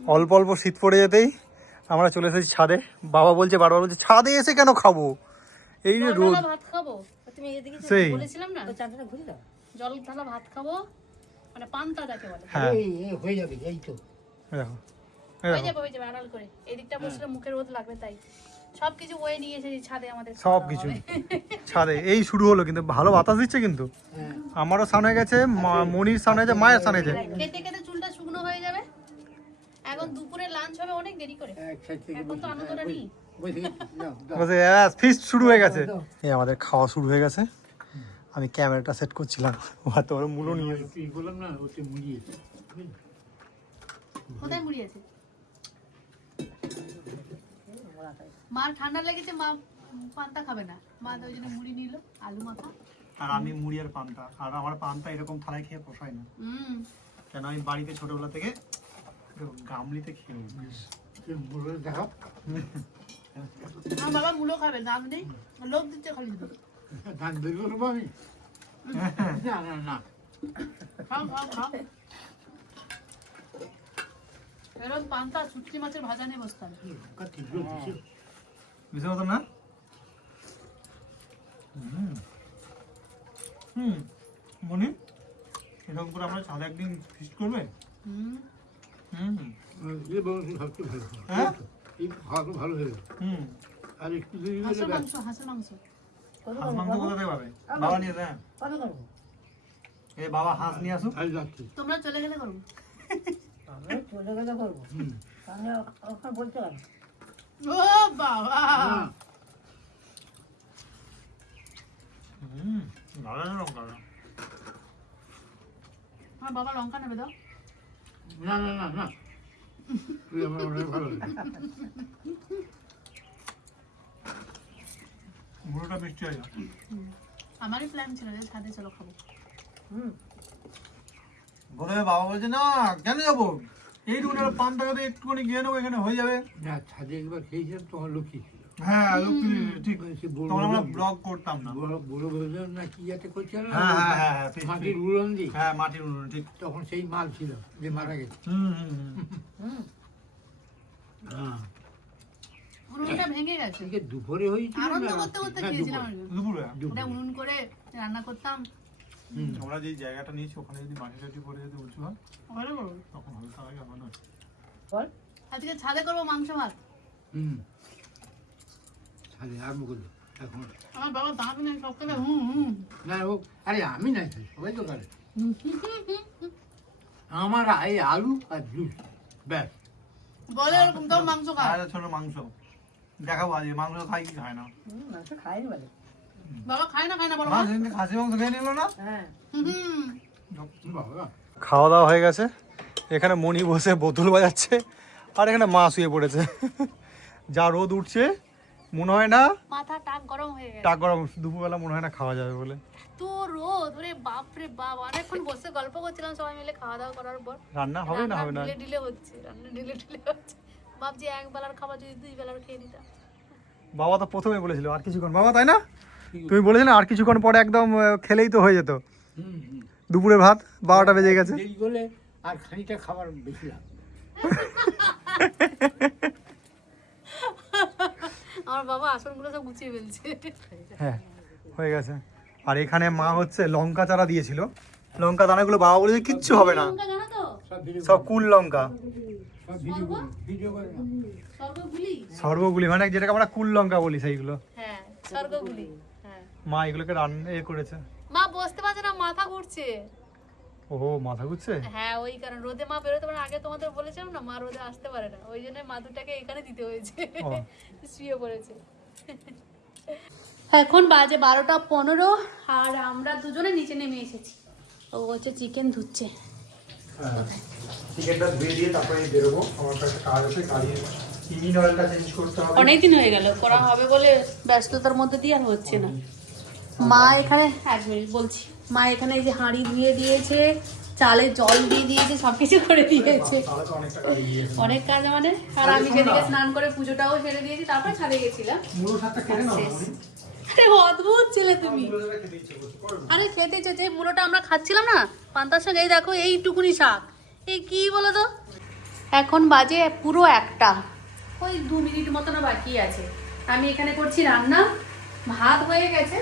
অল্প অল্প শীত পড়ে যেতেই আমরা চলে এসেছি ছাদে। বাবা বলছে বারবার বলছে ছাদে এসে কেন খাব? এই যে রোদ। ভাত খাব। তুমি এদিকে যে সেই। বলেছিলাম না চারটা ঘুরে দাও। জল ঢালা ভাত খাব মানে পান্তা যাকে বলে। হ্যাঁ। এই হয়ে যাবে এই তো। দেখো হয়ে যাবে হয়ে যাবে আড়াল করে। এদিকটা বসলে মুখের রোদ লাগবে তাই। সবকিছু বয়ে নিয়ে এসেছি ছাদে আমাদের। ছাদে। এই শুরু হলো কিন্তু ভালো বাতাস দিচ্ছে কিন্তু। হ্যাঁ। আমারও হয়ে গেছে মা- মনির হয়েছে মায়ের স্নান হয়েছে খেতে খেতে চুলটা শুকনো হয়ে যাবে। এখন দুপুরে লাঞ্চ হবে অনেক দেরি করে। এখন তো আনন্দটা নেই। ফিস্ট শুরু হয়ে গেছে। এই আমাদের খাওয়া শুরু হয়ে গেছে। আমি ক্যামেরাটা সেট করছিলাম। হাতে ওর মূল্য নিয়ে বললাম না ওতে মুড়িয়েছে কোথায় মুড়ি মার ঠান্ডা লেগেছে মা পান্তা খাবে না। মা তো ওই জন্য মুড়ি নিল আলু মাখা। আর আমি মুড়ি আর পান্তা। আর আমার পান্তা এরকম থালায় খেয়ে পোষায় না। হুম। কেন আমি বাড়িতে ছোটবেলা থেকে গামলিতে খেয়ে আমার বাবা মুলো খাবে দাম নেই। লোক দিচ্ছে খালি। বের করব আমি? না না না। খাও খাও খাও। এরকম পান্তা শুটকি মাছের ভাজা নিয়ে বসতাম বুঝতে পারতাম না? হুম। হুম। মনি এরকম করে আমরা ছাদে একদিন ফিস্ট করবে? হুম। হ্যাঁ? এই ভালো ভালো হয়ে হুম। আর একটু দেরি হলে হাঁসের মাংস হাঁসের মাংস। হাঁস মাংস কোথা থেকে পাবে? বাবা নিয়ে দেয় কবে করব? এই বাবা হাঁস নিয়ে যাচ্ছি। তোমরা চলে গেলে করব। আমরা চলে গেলে করব। আমি ওখানে বলতে পারব ও বাবা! হুম ভালো লঙ্কা আমার বাবা লঙ্কা নেবে দাও। না না না না। তুই আমার অনেক ভালো লাগে মুড়োটা মিষ্টি হয়ে আমারই প্ল্যান ছিল যে ছাদে চলো খাব। হুম। প্রথমে বাবা বলছে না কেন যাব? এই এইটুকু পান টাকাতে একটুখানি গিয়ে নেব এখানে হয়ে যাবে। না ছাদে একবার খেয়েছিলাম তোমার লক্ষ্মী ছিল হ্যাঁ ঠিক। বড় তখন আমরা ব্লগ করতাম না। বড় বড় বড় না কি যাতে করছিল না হ্যাঁ হ্যাঁ হ্যাঁ হ্যাঁ, ঠিক, মাটির উড়ন দি হ্যাঁ মাটির উনুন ঠিক। তখন সেই মাল ছিল যে মারা গেছে। হুম হুম হুম। হুম। হ্যাঁ। ভেঙে গেছে। দুপুরে হয়েছিল আনন্দ করতে করতে হ্যাঁ, খেয়েছিলাম দুপুরে। ওটা উনুন করে রান্না করতাম। হুম। আমরা যে জায়গাটা নিয়েছি ওখানে যদি মাটি টাটি পরে যদি উঁচু হয় তখন হবে তার আগে আজকে ছাদে করব মাংস ভাত। হুম। ছাদে আরম্ভ করল এখন আমার বাবা দাঁত নেই সব হুম হুম না ও আরে আমি নাই খাই, সবাই তো খাবে আমার এই আলু আর জুস ব্যাস বলে তো মাংস খায় আর ছোট মাংস দেখাবো আজকে মাংস খাই কি খায় না হুম মাংস খাইনি বলে বাবা খায় না খায় না বলো মা সেদিন খাসি মাংস খেয়ে নিল না হ্যাঁ হুম খাওয়া দাওয়া হয়ে গেছে এখানে মণি বসে বোতল বাজাচ্ছে আর এখানে মা শুয়ে পড়েছে যা রোদ উঠছে মনে হয় না? মাথা টাক গরম হয়ে গেছে। টাক গরম দুপুরবেলা মনে হয় না খাওয়া যাবে বলে। তো রোদ ওরে বাপ রে বাপ। অনেকক্ষণ বসে গল্প করছিলাম সবাই মিলে খাওয়া দাওয়া করার পর। রান্না হবে না হবে না? ঢিলে ঢিলে হচ্ছে রান্না ঢিলে ঢিলে হচ্ছে। ভাবছি এক বেলার খাবার যদি দুই বেলার খেয়ে নিতাম। বাবা তো প্রথমে বলেছিল আর কিছুক্ষণ। বাবা তাই না? তুমি বলেছিলে আর কিছুক্ষণ পরে একদম খেলেই তো হয়ে যেত। দুপুরে ভাত বারোটা বেজে গেছে। আর খানিকটা খাবার বেশি লাগবে আমার বাবা আসনগুলো সব গুছিয়ে ফেলছে। হ্যাঁ হয়ে গেছে। আর এখানে মা হচ্ছে লঙ্কা চারা দিয়েছিল। লঙ্কা দানাগুলো বাবা বলেছে কিচ্ছু হবে না। লঙ্কা জানো তো? সব কুল লঙ্কা। সব ভিডিও করে ভিডিও করে না স্বর্গগুলি? সর্বগুলি মানে যেটাকে আমরা কুল লঙ্কা বলি সেইগুলো। হ্যাঁ স্বর্গগুলি হ্যাঁ। মা এগুলোকে রান্না এ করেছে। মা বসতে পারছে না মাথা ঘুরছে। ও মাথা ঘুরছে? হ্যাঁ ওই কারণ। রোদে মা বেরোতে পারে না। আগে তোমাদের বলেছিলাম না মা রোদে আসতে পারে না। ওই জন্য মাদুরটাকে এখানে দিতে হয়েছে। শুয়ে পড়েছে। এখন বাজে বারোটা পনেরো আর আমরা দুজনে নিচে নেমে এসেছি। ও হচ্ছে চিকেন ধুচ্ছে। চিকেনটা ধুয়ে দিয়ে তারপরে বেরোবো। আমার কাছে কাজ আছে কাজে ইঞ্জিন অয়েলটা চেঞ্জ করতে হবে। অনেকদিন হয়ে গেল করা হবে বলে ব্যস্ততার মধ্যে দিয়ে আর হচ্ছে না। মা এখানে এক মিনিট বলছি। মা এখানে এই যে হাঁড়ি ধুয়ে দিয়েছে চালে জল দিয়ে দিয়েছে সবকিছু করে দিয়েছে। অনেক কাজ আমাদের আর আমি সেদিকে স্নান করে পুজোটাও সেরে দিয়েছি তারপর ছাদে গেছিলাম। মনি। আরে অদ্ভুত ছেলে তুমি। আরে খেতে যে আমরা খাচ্ছিলাম না পান্তার শাক এই দেখো এইটুকুনি শাক। এই কি বলো তো? এখন বাজে পুরো একটা। ওই দু মিনিট মতো না বাকি আছে। আমি এখানে করছি রান্না। ভাত হয়ে গেছে।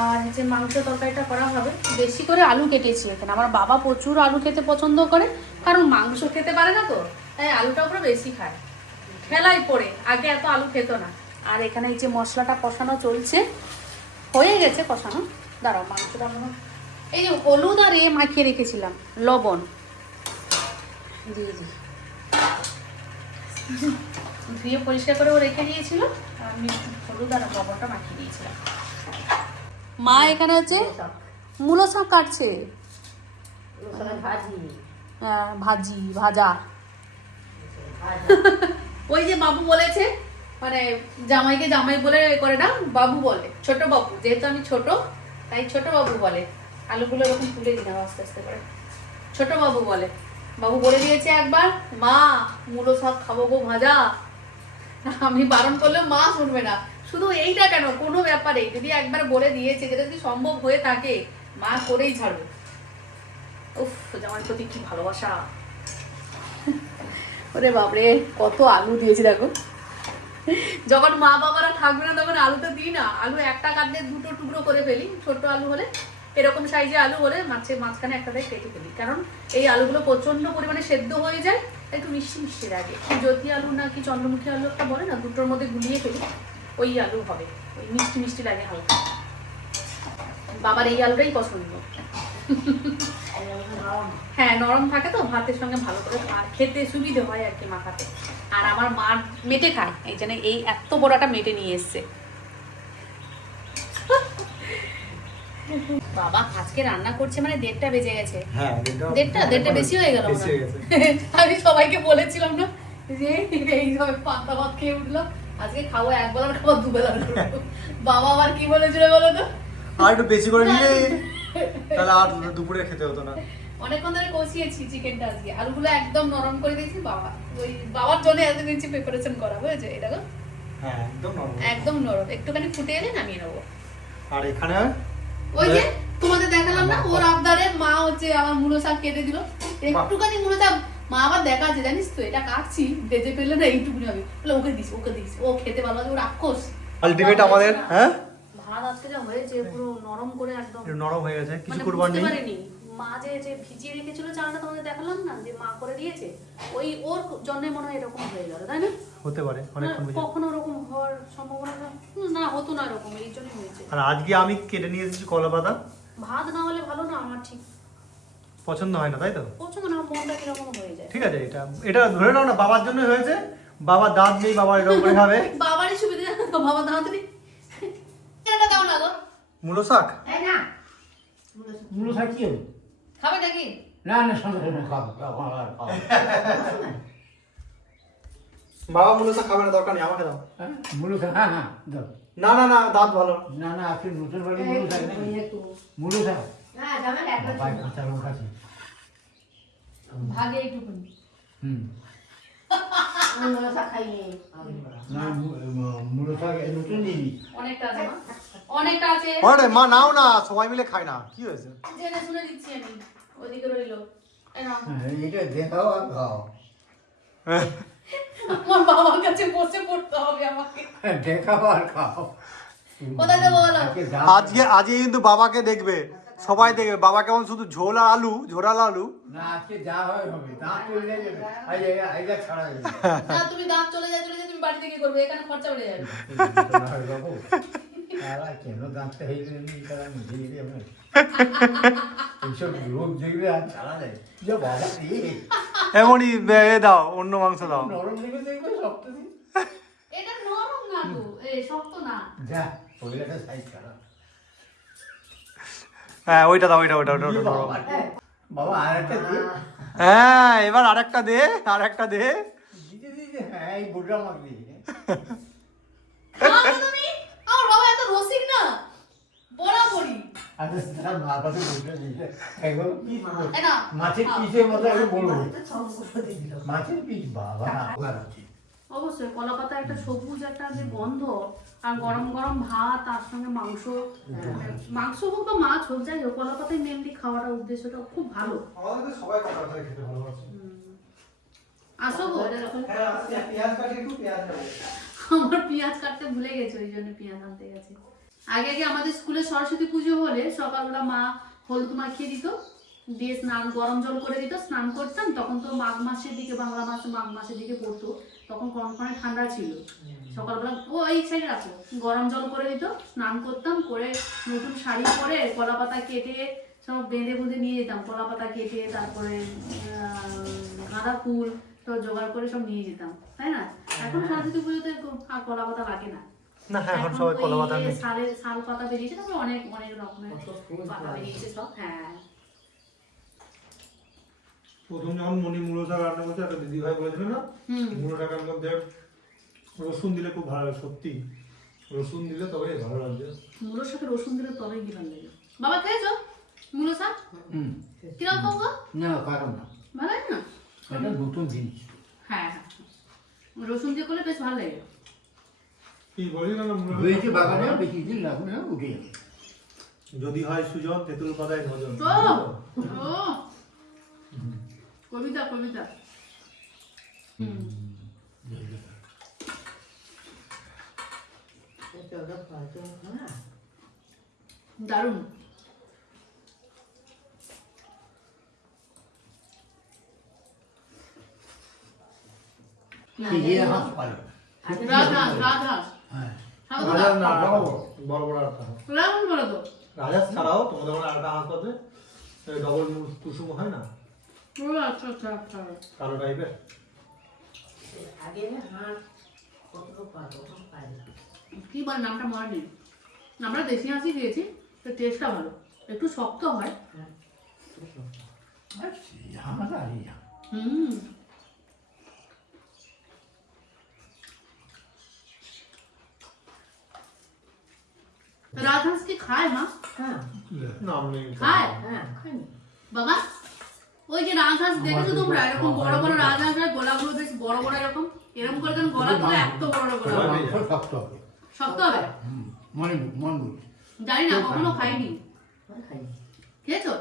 আর যে মাংস তরকারিটা করা হবে, বেশি করে আলু কেটেছি এখানে। আমার বাবা প্রচুর আলু খেতে পছন্দ করে, কারণ মাংস খেতে পারে না তো, তাই আলুটা ওপরে বেশি খায়। খেলায় পড়ে, আগে এত আলু খেত না। আর এখানে এই যে মশলাটা কষানো চলছে, হয়ে গেছে কষানো। দাঁড়াও, মাংসটা মনে এই যে হলুদ আর এ মাখিয়ে রেখেছিলাম, লবণ। দিয়ে দিই। ধুয়ে পরিষ্কার করে ও রেখে দিয়েছিল, আর হলুদ আর লবণটা মাখিয়ে দিয়েছিলাম। মা এখানে হচ্ছে মূলো শাক কাটছে। ভাজি ভাজি, ভাজা। ওই যে বাবু বলেছে মানে জামাইকে জামাই বলে করে না, বাবু বলে, ছোট বাবু, যেহেতু আমি ছোট, তাই ছোট বাবু বলে। আলুগুলো এরকম তুলে দিলাম আস্তে আস্তে করে। ছোট বাবু বলে। বাবু বলে দিয়েছে একবার, মা, মূলো শাক খাব গো ভাজা। আমি বারণ করলেও মা শুনবে না। শুধু এইটা কেন? কোনো ব্যাপারে যদি একবার বলে দিয়েছে, যেটা যদি সম্ভব হয়ে থাকে, মা করেই ছাড়বে। উফ জামার প্রতি কি ভালোবাসা। ওরে বাপরে, কত আলু দিয়েছি দেখো। যখন মা বাবারা থাকবে না, তখন আলু তো দিই না। আলু একটা কাটলে দুটো টুকরো করে ফেলি ছোট আলু হলে। এরকম সাইজে আলু হলে মাছের মাঝখানে একটা দিয়ে কেটে ফেলি। কারণ এই আলুগুলো প্রচণ্ড পরিমাণে সেদ্ধ হয়ে যায়, একটু মিষ্টি মিষ্টি লাগে। জ্যোতি আলু না কি চন্দ্রমুখী আলু একটা বলে না, দুটোর মধ্যে গুলিয়ে ফেলি। ওই আলু হবে। ওই মিষ্টি মিষ্টি লাগে হালকা। বাবার এই আলুটাই পছন্দ। হ্যাঁ নরম থাকে তো ভাতের সঙ্গে ভালো করে খা- খেতে সুবিধে হয় আর কি মাখাতে। আর আমার মা মেটে খায় এই জন্য এই এত বড় একটা মেটে নিয়ে এসছে। বাবা আজকে রান্না করছে মানে দেড়টা বেজে গেছে। হ্যাঁ দেড়টা দেড়টা বেশি হয়ে গেল বেশি হয়ে। গেছে। আমি সবাইকে বলেছিলাম না যে এইভাবে পান্তা ভাত খেয়ে উঠল। আজকে খাব এক বাবা আবার কি বলেছিল বলো তো? আর একটু বেশি করে নিলে তাহলে আর দুপুরে খেতে হতো না। অনেকক্ষণ ধরে কষিয়েছি চিকেনটা আজকে। আলুগুলো একদম নরম করে দিয়েছি বাবা। ওই বাবার জন্য এত প্রিপারেশন করা হয়েছে এটা হ্যাঁ একদম নরম। একদম নরম। একটুখানি ফুটে এলে নামিয়ে নেব। আর এখানে? ওই যে তোমাদের দেখালাম না? ওর আবদারে মা হচ্ছে আমার মূলো শাক কেটে দিল। একটুখানি মূলো শাক মা আবার দেখা আছে জানিস তো এটা কাটছি বেজে ফেললে না এইটুকুনি হবে। বলে ওকে দিস ওকে দিস ও খেতে ভালো লাগে ও রাক্ষস। আলটিমেট আমাদের হ্যাঁ? ভাত আজকে যা হয়েছে পুরো নরম করে একদম। নরম হয়ে গেছে কিছু মানে করবার নেই। মা যে যে ভিজিয়ে রেখেছিল চালটা তোমাদের দেখালাম না যে মা করে দিয়েছে ওই ওর জন্য মনে হয় এরকম হয়ে গেল তাই না? হতে পারে অনেকক্ষণ কখনো ওরকম হওয়ার সম্ভাবনা না- হতো না এরকম এই জন্যই হয়েছে। আর আজকে আমি কেটে নিয়ে এসেছি কলা পাতা ভাত না হলে ভালো না আমার ঠিক পছন্দ হয় না তাই তো? পছন্দ না মনটা কীরকম হয়ে যায়? ঠিক আছে এটা এটা ধরে নাও না বাবার জন্য হয়েছে। বাবার দাঁত নেই বাবা এরকম করে খাবে। বাবারই সুবিধা তো বাবা দাঁত নেই। এটা দাও না গো। মূলো শাক? তাই না। মূলো শাক। কি হবে? খাবে নাকি? না না সন্ধ্যা সময় খাব। বাবা মূলো শাক খাবে না দরকার নেই আমাকে দাও। হ্যাঁ, মূলো শাক হ্যাঁ হ্যাঁ দাও। না না না দাঁত ভালো। না না আপনি নতুন বাড়ি মূলো শাক মূলো শাক? হ্যাঁ একটা হুম। মূ- নাও না সবাই মিলে খায় না। কি হয়েছে? জেনে শুনে দিচ্ছি আমি। ওদিকে রইল। এই নাও। হ্যাঁ, এটা দেখাও আর খাও। আমার বাবার কাছে বসে পড়তে হবে আমাকে। দেখাও আর খাও। কোথায় দেবো বলো? আজকে আজকে কিন্তু বাবাকে দেখবে। সবাই দেখবে। বাবা কেমন শুধু ঝোল আর আলু ঝোলাল আলু? না আজকে যা হয় হবে। দাঁত চলে যাবে। এই এই ছাড়া যাবে। না তুমি দাঁত চলে যায় চলে যায় তুমি বাড়ি থেকে করবে। এখানে খরচা বেড়ে যাবে। তারা কেন দাঁতটা হয়ে গেলে তারা নিজে গেলে আমার এইসব রোগ দেখলে আর ছাড়া যায়। যে বাবা এমনই এ দাও অন্য মাংস দাও। নরম দেখবে শক্ত এটা নরম না গো এ শক্ত না। যা পয়লাটা সাইজ খারাপ। হ্যাঁ ওইটা দাও ওইটা ওইটা ওইটা। বাবা, বাবা আর একটা দিয়ে হ্যাঁ এবার আরেকটা দে আরেকটা দে হ্যাঁ এই বুড়া আমার বাবা এত রসিক না বরাবরই মাছের খাও। পিসের মতো একটু মাছের পিস বাবা না অবশ্যই কলা পাতা একটা সবুজ একটা যে গন্ধ আর গরম গরম ভাত তার সঙ্গে মাংস মাংস হোক বা মাছ হোক যাই হোক কলা পাতায় মেনলি খাওয়াটা উদ্দেশ্যটা খুব ভালো। খেতে ভালোবাসে। আসো গো। পেঁয়াজ কাটি একটু পেঁয়াজ কাটি আমার পেঁয়াজ কাটতে ভুলে গেছে ওই জন্য পেঁয়াজ আনতে গেছে। আগে আগে আমাদের স্কুলে সরস্বতী পুজো হলে সকালবেলা মা হলুদ মাখিয়ে দিত দিয়ে স্নান গরম জল করে দিত স্নান করতাম তখন তো মাঘ মাসের দিকে বাংলা মাসে মাঘ মাসের দিকে পড়তো। তখন কনকনে ঠান্ডা ছিল। সকালবেলা ও এই সাইডে রাখো গরম জল করে দিত স্নান করতাম করে নতুন শাড়ি পরে কলা পাতা কেটে সব বেঁধে বুঁধে নিয়ে যেতাম। কলা পাতা কেটে তারপরে আহ, গাঁদা ফুল তো জোগাড় করে সব নিয়ে যেতাম তাই না? এখন সরস্বতী পুজোতে আর কলা পাতা লাগে না। না হ্যাঁ এখন সবাই কলা পাতা শাল পাতা বেরিয়েছে তারপরে অনেক অনেক রকমের পাতা বেরিয়েছে সব হ্যাঁ। প্রথম যখন মণি মূলো শাক রান্না করছে একটা দিদি ভাই বলেছিল না হুম। মূলো শাকের মধ্যে রসুন দিলে খুব ভালো লাগে সত্যি। রসুন দিলে তবে ভালো লাগবে। মূলো শাকে রসুন দিলে তবেই কি ভালো লাগে। বাবা খেয়েছো? মূলো শাক? হুম। কীরকম গো না কারণ না। ভালো লাগে না? এটা নতুন জিনিস। হ্যাঁ হ্যাঁ। রসুন দিয়ে করলে বেশ ভালো লাগে। কি বলি না মূলো শাক- হয়েছে বাগানে বেশি দিন লাগবে না উঠে যাবে। যদি হয় সুজন তেঁতুল পাতায় ভজন। ও! ও! কবিতা কবিতা। দারুণ। হ্যাঁ বড় বড় রাজার ছাড়াও তোমাদের আটা হাঁস পাবে ডবল কুসুম হয় না? কালো টাইপের আগে হাঁস কত পাতো পাই কি বল নামটা মনে নেই। আমরা দেশি হাঁসই খেয়েছি তো টেস্টটা ভালো। একটু শক্ত হয়। হাত হুম। রাজহাঁস কি খায় মা? হ্যাঁ। নাম নেই খায়? হ্যাঁ বাবা? ওই যে রাজহাঁস দেখেছ তোমরা? এরকম বড় বড় রাজহাঁস হয় গলাগুলো বেশ বড় বড় এরকম। এরকম করে কেন গলাগুলো এত বড় বড় শক্ত হবে। শক্ত হবে? মনে মন জানি না কখনো খাইনি। খেয়েছো?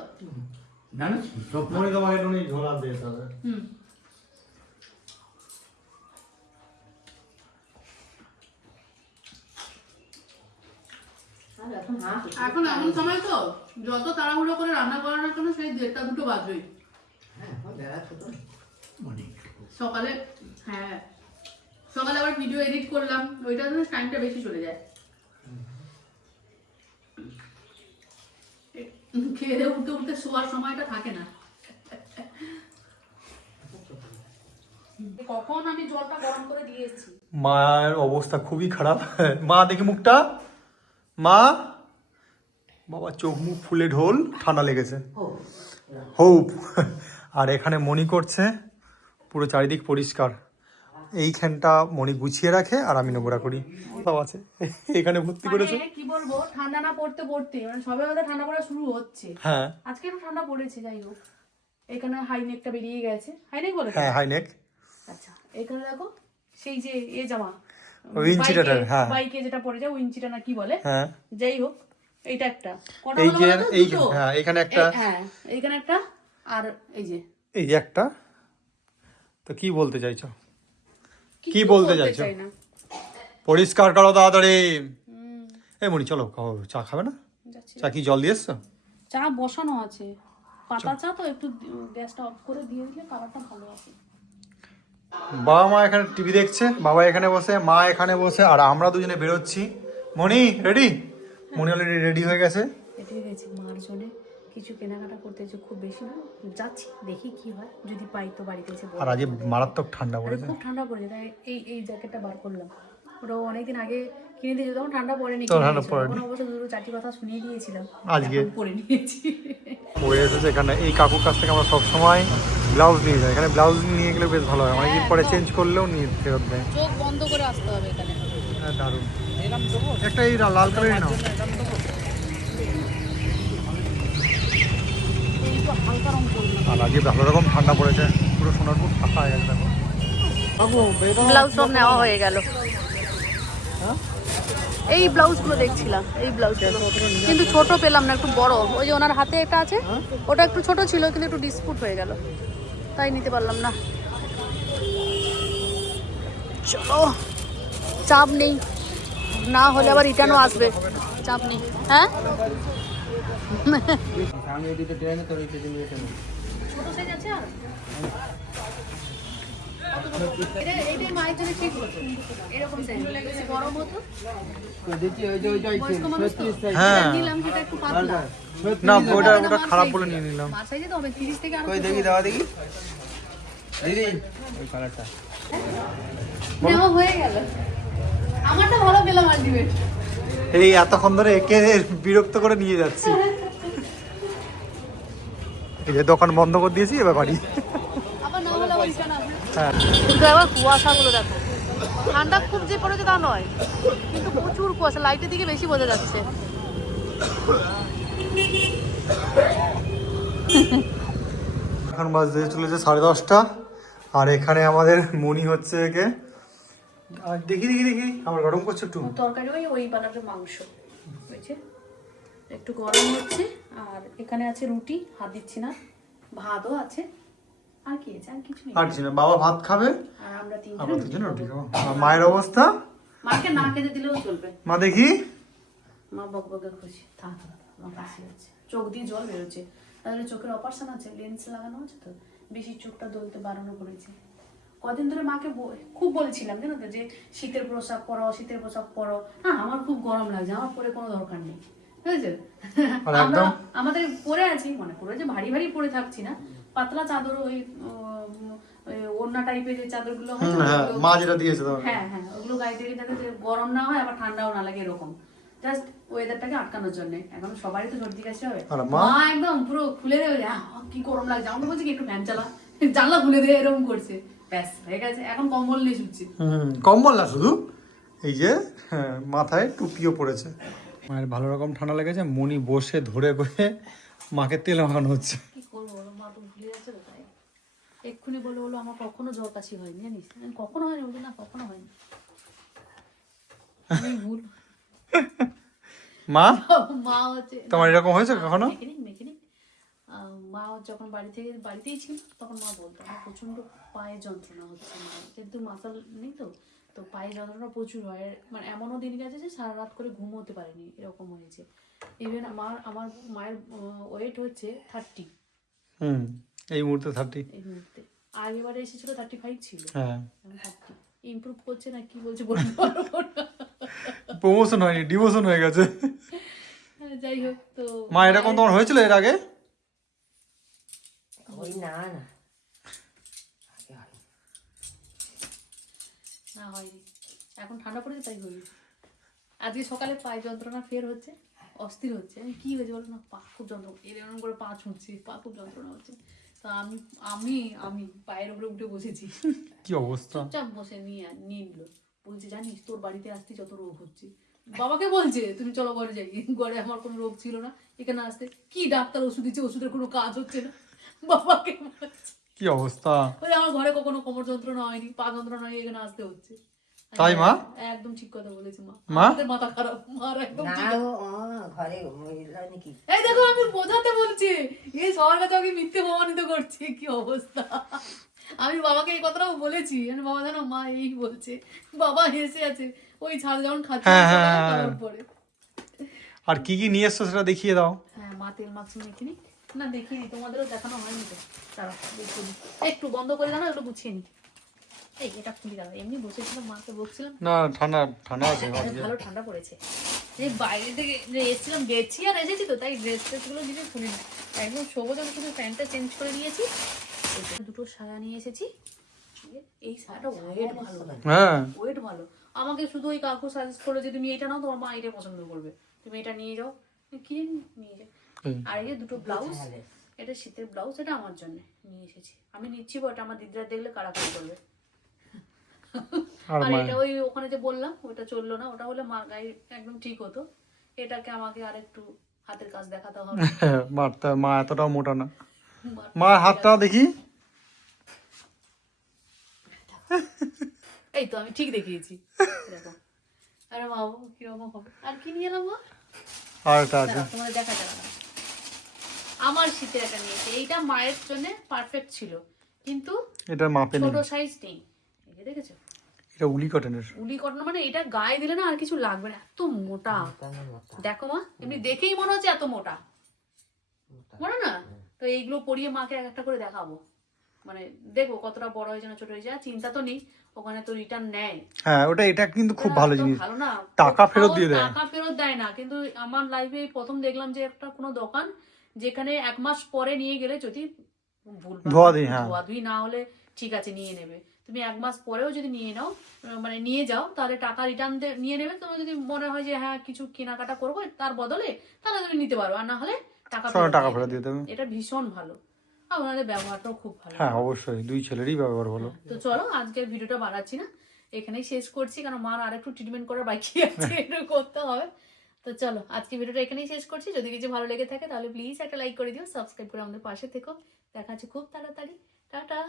সব মনে তোমাকে একটু ঝোল আনতে যেতে হুম। এখন এমন সময় তো যত তাড়াহুড়ো করে রান্না করা না কেন সেই দেড়টা দুটো বাজবেই। বেলা ছোট সকালে হ্যাঁ সকালে আবার ভিডিও এডিট করলাম ওইটা টাইমটা বেশি চলে যায়। খেয়ে দিয়ে উঠতে উঠতে শোয়ার সময়টা থাকে না। কখন আমি জলটা গরম করে দিয়ে এসেছি? মায়ের অবস্থা খুবই খারাপ। মা দেখি মুখটা। মা বাবা চোখ মুখ ফুলে ঢোল ঠান্ডা লেগেছে। ও হোপ আর এখানে মণি করছে পুরো চারিদিক পরিষ্কার। এইখানটা মণি গুছিয়ে রাখে আর আমি নোংরা করি। সব আছে। এখানে ভর্তি করেছে। মানে কি বলব ঠান্ডা না পড়তে পড়তে মানে সবে হয়তো ঠান্ডা পড়া শুরু হচ্ছে। হ্যাঁ। আজকে একটু ঠান্ডা পড়েছে যাই হোক। এখানে হাই নেকটা বেরিয়ে গেছে। হাই নেক বলে? হ্যাঁ হাইনেক আচ্ছা এখানে দেখো সেই যে এ জামা। ওই ইঞ্চিটা, বাইকে- হ্যাঁ। বাইকে যেটা পড়ে যায় ওই ইঞ্চিটা না কি বলে? হ্যাঁ। যাই হোক এইটা একটা। কটা এই যে এই হ্যাঁ এখানে একটা হ্যাঁ এইখানে একটা আর এই যে। এই একটা। তো কি বলতে চাইছো? কি বলতে চাইছো? চাই পরিষ্কার করো তাড়াতাড়ি। এই মণি চলো চা খাবে না? চা কি জল দিয়ে এসছো চা বসানো আছে। পাতা চা তো একটু গ্যাসটা অফ করে দিয়ে দিলে কালারটা ভালো আছে বাবা মা এখানে টিভি দেখছে বাবা এখানে বসে মা এখানে বসে আর আমরা দুজনে বেরোচ্ছি। Moni ready Moni already ready হয়ে গেছে। এটি গেছি মার জন্য কিছু কেনাকাটা করতে যে খুব বেশি না যাচ্ছি দেখি কি হয় যদি পাই তো বাড়িতে এসে আর আজকে মারাত্মক ঠান্ডা পড়েছে। খুব ঠান্ডা পড়েছে তাই এই এই জ্যাকেটটা বার করলাম। ওটা অনেকদিন আগে কিনে দিয়েছে তখন ঠান্ডা পড়েনি তখন ঠান্ডা পড়েনি। তখন অবশ্য দুটো চারটি কথা শুনিয়ে দিয়েছিলাম আজকে? পরে নিয়েছি। পড়ে এসেছে এখানে এই কাকুর কাছ থেকে আমরা সবসময় ব্লাউজ নিয়ে যাই। এখানে ব্লাউজ নিয়ে গেলে বেশ ভালো হয়। অনেকদিন পরে চেঞ্জ করলেও নিয়ে ফেরত দেয় চোখ বন্ধ করে আসতে হবে এখানে। হ্যাঁ দারুণ। একটা এই লাল কালারই নাও। আর আজকে ভালো রকম ঠান্ডা পড়েছে পুরো সোনারপুর ফাঁকা হয়ে গেছে দেখো। ব্লাউজ সব নেওয়া হয়ে গেল। এই ব্লাউজগুলো দেখছিলাম এই ব্লাউজগুলো। কিন্তু ছোট পেলাম না একটু বড়। ওই যে ওনার হাতে একটা আছে ওটা একটু ছোট ছিল কিন্তু একটু ডিসপুট হয়ে গেল। তাই নিতে পারলাম না। চলো চাপ নেই। না হলে আবার রিটার্নও আসবে। চাপ নেই। হ্যাঁ? হ্যাঁ। খারাপ বলে নিয়ে নিলাম মার সাইজে তো হবে 30 থেকে আরও ওই ছোট। দেখি দাও দেখি দিদি, ওই কালারটা হয়ে গেল আমারটা ভালো পেলাম আলটিমেট এই এতক্ষণ ধরে একে বিরক্ত করে নিয়ে যাচ্ছি। এই যে দোকান বন্ধ করে দিয়েছি এবার বাড়ি। হ্যাঁ। কুয়াশাগুলো দেখো। ঠান্ডা খুব যে পড়েছে তা নয় কিন্তু প্রচুর কুয়াশা লাইটের দিকে বেশি বোঝা যাচ্ছে। এখন বাজতে চলেছে সাড়ে দশটা আর এখানে আমাদের মনি হচ্ছে একে। আর দেখি দেখি দেখি। গরম করছে একটু। তরকারি ওই ওই বানাবে মাংস। বুঝছে? একটু গরম হচ্ছে আর এখানে আছে রুটি হাত দিচ্ছি না। ভাতও আছে। আর কি আছে? আর কিছু নেই। না। বাবা ভাত খাবে আর আমরা তিনজন আমরা রুটি রুটি খাব। আর মায়ের অবস্থা? মাকে না খেতে দিলেও চলবে। মা দেখি। মা বক বকে খুশি। থাক আমার কাশি আছে চোখ দিয়ে জল বেরোচ্ছে। তাহলে চোখের অপারেশন আছে লেন্স লাগানো আছে তো? বেশি চোখটা দলতে বারণ করেছে। কদিন ধরে মাকে খুব বলছিলাম জানো তো যে শীতের পোশাক পরো শীতের পোশাক পরো। না আমার খুব গরম লাগছে আমার পরে কোনো দরকার নেই বুঝেছ? আমরা আমাদের পরে আছি মানে পরে যে ভারী ভারী পরে থাকছি না। পাতলা চাদর ওই ওড়না টাইপের যে চাদরগুলো হয় হ্যাঁ মা যেটা দিয়েছে হ্যাঁ হ্যাঁ ওগুলো গায়ে দিয়ে যাতে যে গরম না হয় আবার ঠান্ডাও না লাগে এরকম। জাস্ট ওয়েদারটাকে আটকানোর জন্য। এখন সবারই তো সর্দি কাশি হবে। মা? একদম পুরো খুলে দেবে কি গরম লাগছে। আমাকে বলছে কি একটু ফ্যান চালা। জানলা খুলে দেবে এরকম করছে। ব্যাস হয়ে গেছে। এখন কম্বল নিয়ে শুচ্ছে। হুম কম্বল না শুধু এই যে হ্যাঁ, মাথায় টুপিও পড়েছে। মায়ের ভালো রকম ঠান্ডা লেগেছে মনি বসে ধরে করে মাকে তেল মাখানো হচ্ছে। কি করব বলো? মা তো ভুলে যাচ্ছে তো এক্ষুনি বলে বলো আমার কখনো জ্বর কাশি হয়নি জানিস? আমি কখনো হয়নি বলি না কখনো হয়নি। আমি ভুল। মা? মা হচ্ছে তোমার এরকম হয়েছে কখনো? মা যখন বাড়ি থেকে বাড়িতেই ছিল তখন মা বলতো আমার প্রচণ্ড পায়ে যন্ত্রণা হচ্ছে। যেহেতু মাসাল নেই তো তো পায়ে যন্ত্রণা প্রচুর হয়। মানে এমনও দিন গেছে যে সারা রাত করে ঘুমোতে পারিনি এরকম হয়েছে। ইভেন আমার আমার মায়ের ওয়েট হচ্ছে থার্টি হুম এই মুহূর্তে থার্টি এই মুহূর্তে। আগেবারে এসেছিল থার্টি ফাইভ ছিল। হ্যাঁ। থার্টি ইমপ্রুভ করছে না কি বলছে বলতে পারব না। প্রমোশন হয়নি ডিমোশন হয়ে গেছে। হ্যাঁ, যাই হোক তো মা এরকম তোমার হয়েছিল এর আগে? ওই না না আগে হয়। না। হয়নি এখন ঠান্ডা পড়েছে তাই আজকে সকালে পায়ে যন্ত্রণা ফের হচ্ছে অস্থির হচ্ছে। আমি কি হয়েছে বলো না পা খুব যন্ত্রণা এরকম করে পা ছুটছি পা খুব যন্ত্রণা হচ্ছে। তো আমি আমি আমি পায়ের উপরে উঠে বসেছি। কি অবস্থা? চুপচাপ বসে নিয়ে নিয়ে নিল। বলছে জানিস তোর বাড়িতে আসতে যত রোগ হচ্ছে। বাবাকে বলছে তুমি চলো ঘরে যাই। ঘরে আমার কোনো রোগ ছিল না এখানে আসতে। কি ডাক্তার ওষুধ দিচ্ছে ওষুধের কোনো কাজ হচ্ছে না। বাবাকে কি অবস্থা? বলে আমার ঘরে কখনো কোমর যন্ত্রণা হয়নি পা যন্ত্রণা হয়ে এখানে আসতে হচ্ছে। তাই মা? একদম ঠিক কথা বলেছে মা? আমাদের মাথা খারাপ। মার একদম ঠিক ঘরে মহিলা নাকি এই দেখো আমি বোঝাতে বলছি এই সবার কাছে আমি মিথ্যে প্রমাণিত করছি কি অবস্থা? আমি বাবাকে এই কথাটাও বলেছি আমি বাবা জানো মা এই বলছে বাবা হেসে আছে ওই ছাল যখন খাচ্ছে হ্যাঁ, হ্যাঁ, হ্যাঁ। তারপর আর কি কি নিয়ে এসছো সেটা দেখিয়ে দাও। হ্যাঁ মা তেল মাখছে মেখে না দেখিনি তোমাদেরও দেখানো হয়নি তো। তারা দেখিয়ে দিই। একটু বন্ধ করে দাও একটু গুছিয়ে নি এই এটা খুলি দাও এমনি বসেছিলাম মাকে বলছিলাম না ঠান্ডা ঠান্ডা আছে ভালো ঠান্ডা পড়েছে। এই বাইরে থেকে এসেছিলাম গেছি আর এসেছি তো তাই ড্রেস ট্রেসগুলো জিনিস খুলি না। একদম সবুজ আমি শুধু প্যান্টটা চেঞ্জ করে নিয়েছি। দুটো সায়া নিয়ে এসেছি। এই সায়াটা ওয়েট ভালো। হ্যাঁ। ওয়েট ভালো। আমাকে শুধু ওই কাকু সাজেস্ট করে যে তুমি এটা নাও তোমার মা এটা পছন্দ করবে। তুমি এটা নিয়ে যাও। কিনে নিয়ে যাও। আর এই দুটো ব্লাউজ এটা শীতের ব্লাউজ এটা আমার জন্য নিয়ে এসেছি। আমি নিচ্ছি বট আমার দিদিরা দেখলে কাড়াকাড়ি করবে। আর আর এটা ওই ওখানে যে বললাম ওটা চলল না ওটা হলে মা গায়ে একদম ঠিক হতো। এটাকে আমাকে আর একটু হাতের কাজ দেখাতে হবে। মার তা- মা এতটাও মোটা না। মা হাতটা দেখি। এই তো আমি ঠিক দেখিয়েছি। এরকম। আরে মা বাবা কীরকম হবে? আর কি নিয়ে এলাম মা? আর একটা আছে। তোমাদের দেখা যাবে আমার শীতের একটা নিয়েছে। এইটা মায়ের জন্য পারফেক্ট ছিল। কিন্তু এটা মাপে নেই। ছোট সাইজ নেই। এই যে দেখেছ? এটা উলি কটনের উলি কটন মানে এটা গায়ে দিলে না আর কিছু লাগবে না। এত মোটা। দেখো মা এমনি দেখেই মনে হচ্ছে এত মোটা। মনে না? তো এইগুলো পরিয়ে মাকে এক একটা করে দেখাবো। মানে দেখব কতটা বড় হয়েছে না ছোট হয়েছে চিন্তা তো নেই। ওখানে তো রিটার্ন নেয়। হ্যাঁ ওটা এটা কিন্তু খুব ভালো জিনিস। ভালো না। টাকা ফেরত দিয়ে দেয়। টাকা ফেরত দেয় না। কিন্তু আমার লাইফে প্রথম দেখলাম যে একটা কোনো দোকান যেখানে এক মাস পরে নিয়ে গেলে যদি ভুল হ্যাঁ। না হলে ঠিক আছে নিয়ে নেবে। তুমি এক মাস পরেও যদি নিয়ে নাও মানে নিয়ে যাও তাহলে টাকা রিটার্ন নিয়ে নেবে। তোমার যদি মনে হয় যে হ্যাঁ কিছু কেনাকাটা করব তার বদলে তাহলে তুমি নিতে পারো। আর না হলে টাকা ফেরত টাকা দিয়ে ফেরত দেবে। দিয়ে দেবে। এটা ভীষণ ভালো। আর ওনাদের ব্যবহারটাও খুব ভালো। হ্যাঁ অবশ্যই। দুই ছেলেরই ব্যবহার ভালো। তো চলো আজকের ভিডিওটা বানাচ্ছি না। এখানেই শেষ করছি কারণ মার আর একটু ট্রিটমেন্ট করার বাকি আছে এটা করতে হবে। তো চলো আজকে ভিডিওটা এখানেই শেষ করছি। যদি কিছু ভালো লেগে থাকে তাহলে প্লিজ একটা লাইক করে দিও সাবস্ক্রাইব করে আমাদের পাশে থেকো। দেখা হচ্ছে খুব তাড়াতাড়ি। টাটা!